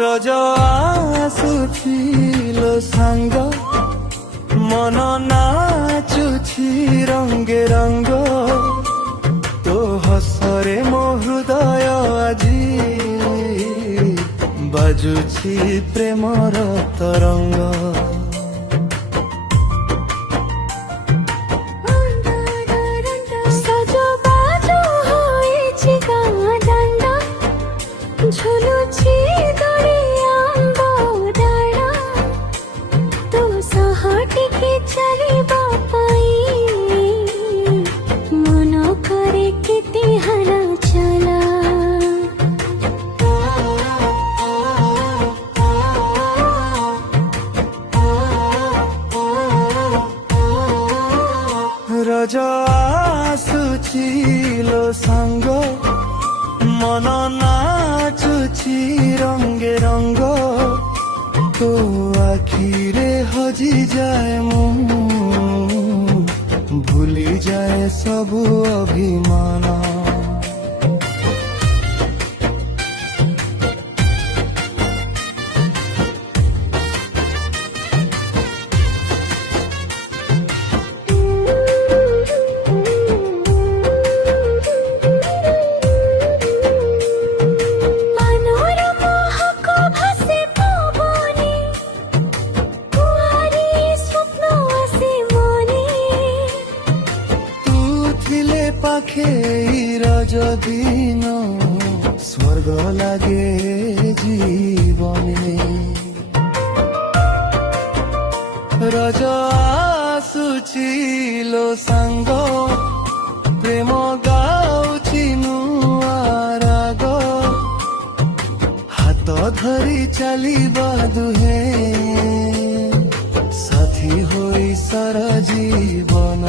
रज आसुथिलो सांग मन नाचुछि रंगे रंग तो हसरे मो हृदय आजी बाजुछि प्रेमर तरंग। रज आसुचिलो सांग मन नाचुछि रंगे रंग तो आखिरे हजी जाए मु भूली जाए सबु अभिमान। पाखे रज दिन स्वर्ग लागे जीवने रज आसुचिलो सांग प्रेम गाउछि नुआ राग हाथ धरी चलिबा दुहे साथी होई सारा जीवन।